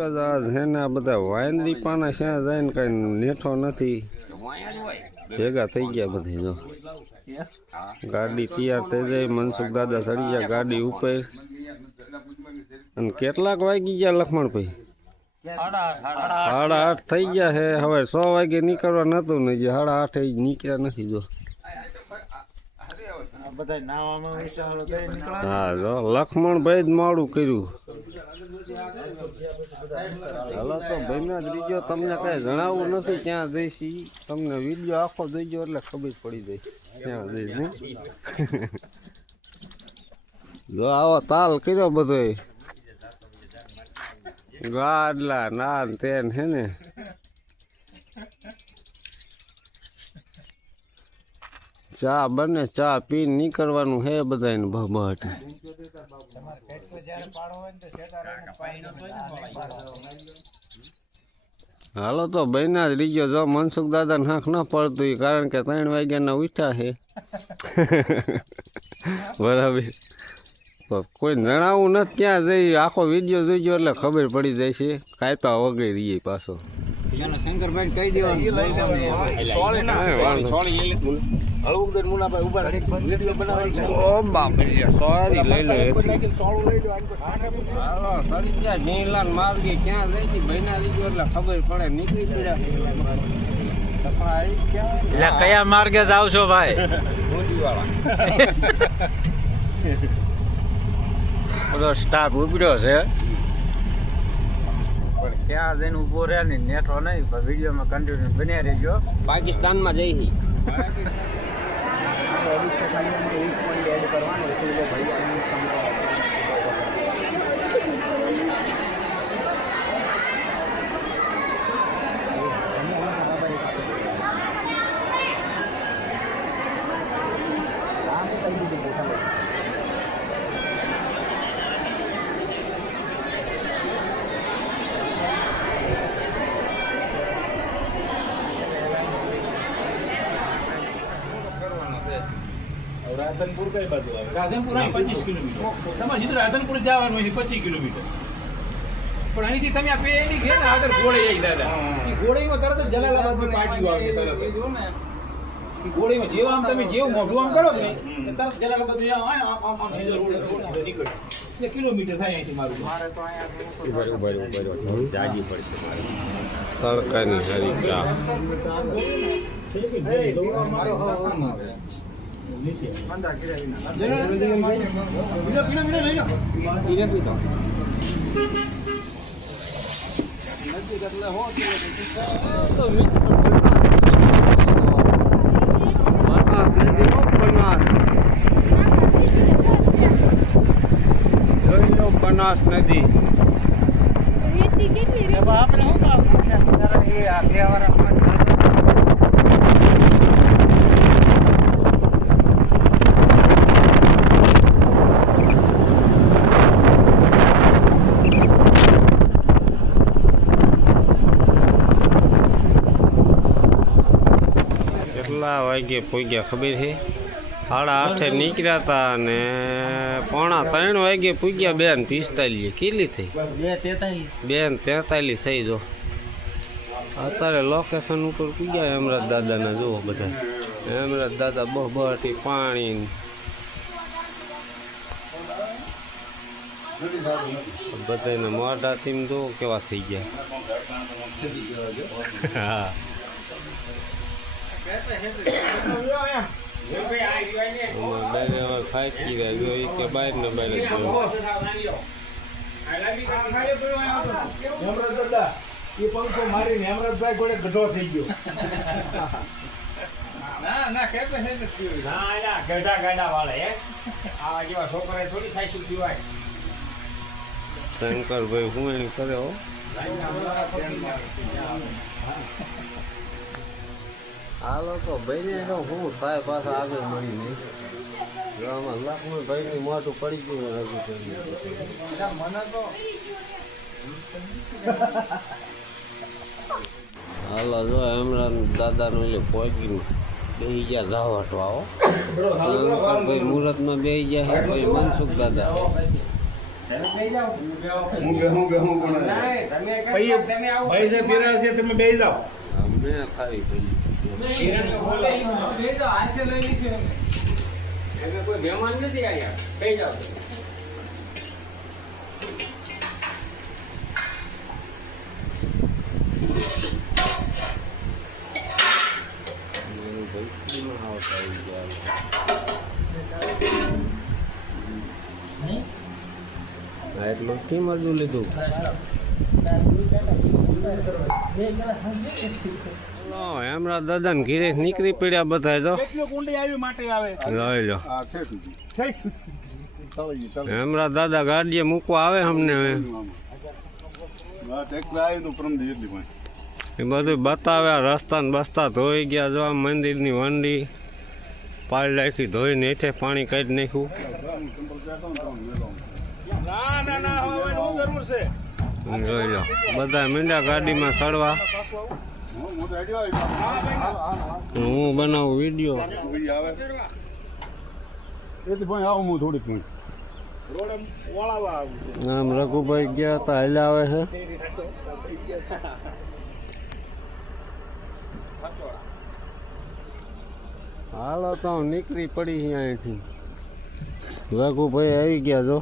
સૂરજ આ છે ને આ બધા વાંદરી પાના શ્યાં જાય ને કઈ નેઠો નથી. ભેગા થઈ ગયા બધી જો. ગાડી તૈયાર થઈ જાય, મનસુખ દાદા ચડી ગયા ગાડી ઉપર. અને કેટલાક વાગી ગયા લખમણભાઈ? સાડા આઠ થઈ ગયા છે હવે સો વાગે નીકળવા નતું ને જે સાડા આઠે નીકળ્યા નથી જો. હા જો લખમણભાઈ જ મોડું કર્યું. હલો, તો ભાઈના જ તમને કઈ જણાવવું નથી ક્યાં જઈશ તમને વીડિયો આખો જોઈજો એટલે ખબર પડી જાય. ક્યાં જઈશ જો, આવો તાલ કર્યો બધો ગાડલા, નાન, તેન, હે ને? ચા બને ચા પીને નીકળવાનું હે બધાને ભમાટ હાલો તો બહેના જ રીજો જો મનસુખ દાદાને નાખ ન પડતું કારણ કે ત્રણ વાગ્યાના ઉઠ્યા છે બરાબર. તો કોઈ જણાવવું નથી ક્યાં જઈ આખો વીડિયો જોઈજો એટલે ખબર પડી જાય છે કાયતા વગેરે રહીએ પાછો. શંકરભાઈ કહી દેવાનું. હળવું ઊભા વીડિયો બનાવવાનો ઓ બાપરે સોરી લઈ લો હાલો સડી ગયા. જીલાન માર્ગે ક્યાં જઈ ગઈ બહેના લીધો એટલે ખબર પડે. નીકળી પડ્યા એટલે કયા? માર્ગે જાવ છો ભાઈ? બધો સ્ટાફ ઉપડ્યો છે. ક્યાં જઈને ઊભો રહ્યા ને નેટો નહીં પણ વિડીયોમાં કન્ટિન્યુ બન્યા રહેજો. પાકિસ્તાનમાં જઈ હી. રાધનપુર કઈ બાજુ આવે? રાધનપુર અહીં પચીસ કિલોમીટર. તમારે સીધું રાધનપુર જવાનું હોય પચીસ કિલોમીટર. પણ અહીંથી તમે આ પેલી ગયા ને આગળ ઘોડે આવી દાદા. એ ઘોડેમાં તરત જ જલાલાબાદ પાટીઓ આવશે તરત. ઈ જેવા આમ તમે જેવું મોઢું આમ કરો ને તરત જલાલાબાદ આમ આમ આમ આમ હેજો રોડ નીકળે. એટલે કિલોમીટર થાય અહીંથી મારું મારે તો અહીંયા પીલો પીલો પીલો લઈ લો બનાસ નદી હો બનાસ જોઈ લો બનાસ નદી રેતી કેટલી રે વાગે પહોંચ્યા ખબર છે સાડા આઠે નીકળ્યા હતા અને પોણા ત્રણ વાગે પૂગ્યા બેન પિસ્તાલીસ કેટલી થઈ? બેન તેતાલીસ થઈ જો. અત્યારે લોકેશન ઉપર પૂગ્યા હેમરાજ દાદાના જુઓ બધા. હેમરાજ દાદા બહુ બહારથી પાણી બધાને મોઢાથી ને જુઓ કેવા થઈ ગયા. હા. ફાંકી રહ્યા જો ઘોડે ગઢો થઈ ગયો ના ના ના ના ગઢા વાળા જેવા છોકરા થોડી સાઈસુ પીવાય શંકરભાઈ હું. એની કરે હાલો તો ભાઈને તો હું થાય પાછા આગળ મળી નહીં. આમાં લાખમાં ભાઈની મોટું પડી ગયું કરી હાલો જો એમરાન દાદાનું એટલે પહોંચી બે ગયા જાવાટો આવો ભાઈ મુહૂર્તમાં બે ગયા ભાઈ મનસુખ દાદા? તમે બે જાઓ. અમે ખાવી ભાઈ સાહેબ બિરાજ છે તમે બેસી જાઓ અમને ખાવી પડી એટલું કેમ હજુ લીધું એમરા દાદા ને ઘીરે નીકળી પડ્યા બધા તો. કેટલું કુંડી આવી માટે આવે? લઈ લો. એમરા દાદા ગાડીએ મૂકવા આવે અમને હવે. એ બધું બતાવે રસ્તા ને બસ્તા ધોઈ ગયા જો આ મંદિરની વંડી પાડી રાખી ધોઈને હેઠે પાણી કાઢી નાખ્યું. બધા મીંડા ગાડીમાં ચડવા. હું બનાવું વીડિયો. એટલે ભાઈ આવું હું થોડીક છે આમ રઘુભાઈ ગયા હતા હાલ્યા આવે છે. હાલો તો નીકળી પડી અહીંથી રઘુભાઈ આવી ગયા જો.